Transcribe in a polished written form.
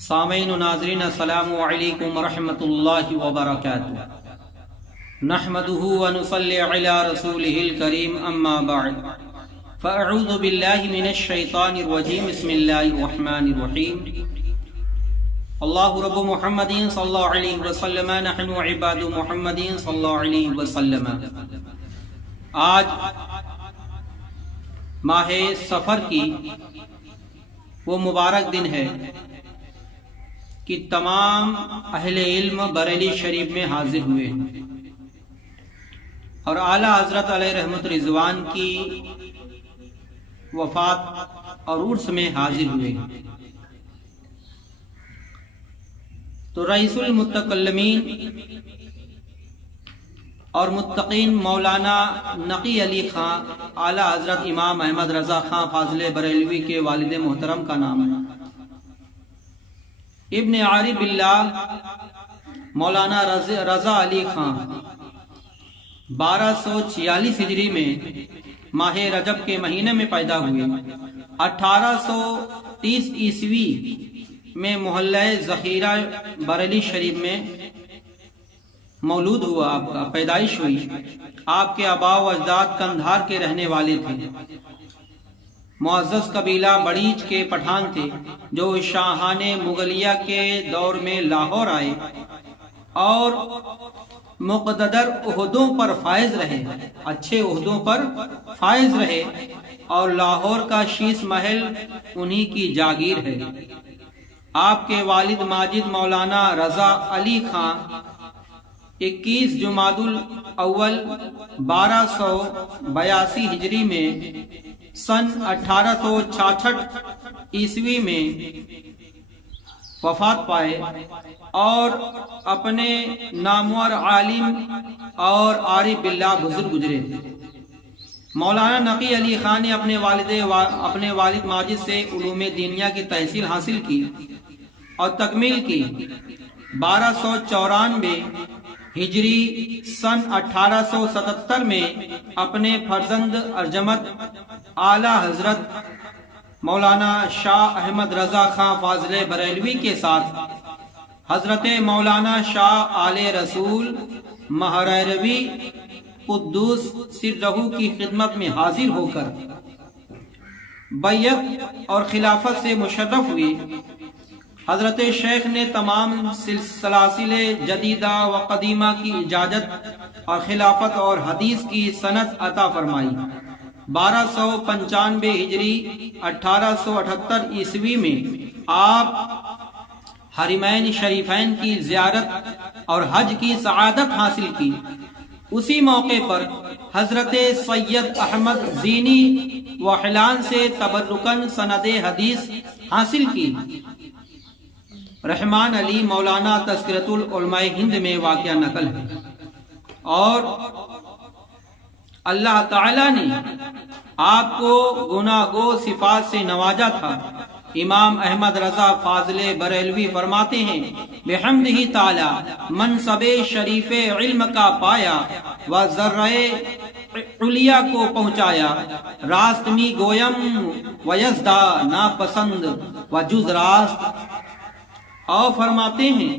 سامعین و ناظرین السلام علیکم ورحمۃ اللہ وبرکاتہ۔ نحمده ونصلی علی رسوله الکریم اما بعد فاعوذ باللہ من الشیطان الرجیم بسم اللہ الرحمن الرحیم۔ اللہ رب محمد صلی اللہ علیہ وسلم نحن عباد محمد صلی اللہ علیہ وسلم۔ آج ماہ سفر کی وہ مبارک دن ہے کہ تمام اہل علم بریلی شریف میں حاضر ہوئے اور اعلیٰ حضرت علیہ رحمت رضوان کی وفات اور عرس میں حاضر ہوئے۔ تو رئیس المتکلمین اور متقین مولانا نقی علی خان اعلیٰ حضرت امام احمد رضا خان فاضل بریلوی کے والد محترم کا نام ہے۔ ابن عارف اللہ مولانا رضا علی خان 1246 ہجری میں ماہ رجب کے مہینے میں پیدا ہوئے۔ 1830 عیسوی میں محلہ ذخیرہ بریلی شریف میں مولود ہوا، آپ کا پیدائش ہوئی۔ آپ کے آباء و اجداد قندھار کے رہنے والے تھے۔ معزز قبیلہ بڑیچ کے پٹھان تھے جو شاہان مغلیہ کے دور میں لاہور آئے اور مقتدر عہدوں پر فائز رہے، اچھے عہدوں پر فائز رہے، اور لاہور کا شیش محل انہی کی جاگیر ہے۔ آپ کے والد ماجد مولانا رضا علی خان 21 جمادی الاول 1282 ہجری میں سن 1866 عیسوی میں وفات پائے اور اپنے نامور عالم اور عارف باللہ بزرگ گزرے۔ مولانا نقی علی خان نے اپنے والد ماجد سے علوم دینیہ کی تحصیل حاصل کی اور تکمیل کی۔ 1294 ہجری سن 1877 میں اپنے فرزند ارجمند اعلیٰ حضرت مولانا شاہ احمد رضا خان فاضل بریلوی کے ساتھ حضرت مولانا شاہ آل رسول مہروی قدوس سرہ کی خدمت میں حاضر ہو کر بیعت اور خلافت سے مشرف ہوئی۔ حضرت شیخ نے تمام سلاسل جدیدہ و قدیمہ کی اجازت اور خلافت اور حدیث کی سند عطا فرمائی۔ 1295 ہجری 1878 عیسوی میں آپ حرمین شریفین کی زیارت اور حج کی سعادت حاصل کی۔ اسی موقع پر حضرت سید احمد زینی وحلان سے تبرکاً سند حدیث حاصل کی۔ رحمان علی مولانا تذکرۃ العلماء ہند میں واقع نقل ہے، اور اللہ تعالی نے آپ کو گناہ گو صفات سے نوازا تھا۔ امام احمد رضا فاضل بریلوی فرماتے ہیں بحمدہ تعالی منصب شریف علم کا پایا و ذرہ علیا کو پہنچایا، راست می گویم و یزدا ناپسند و جز راست۔ اور فرماتے ہیں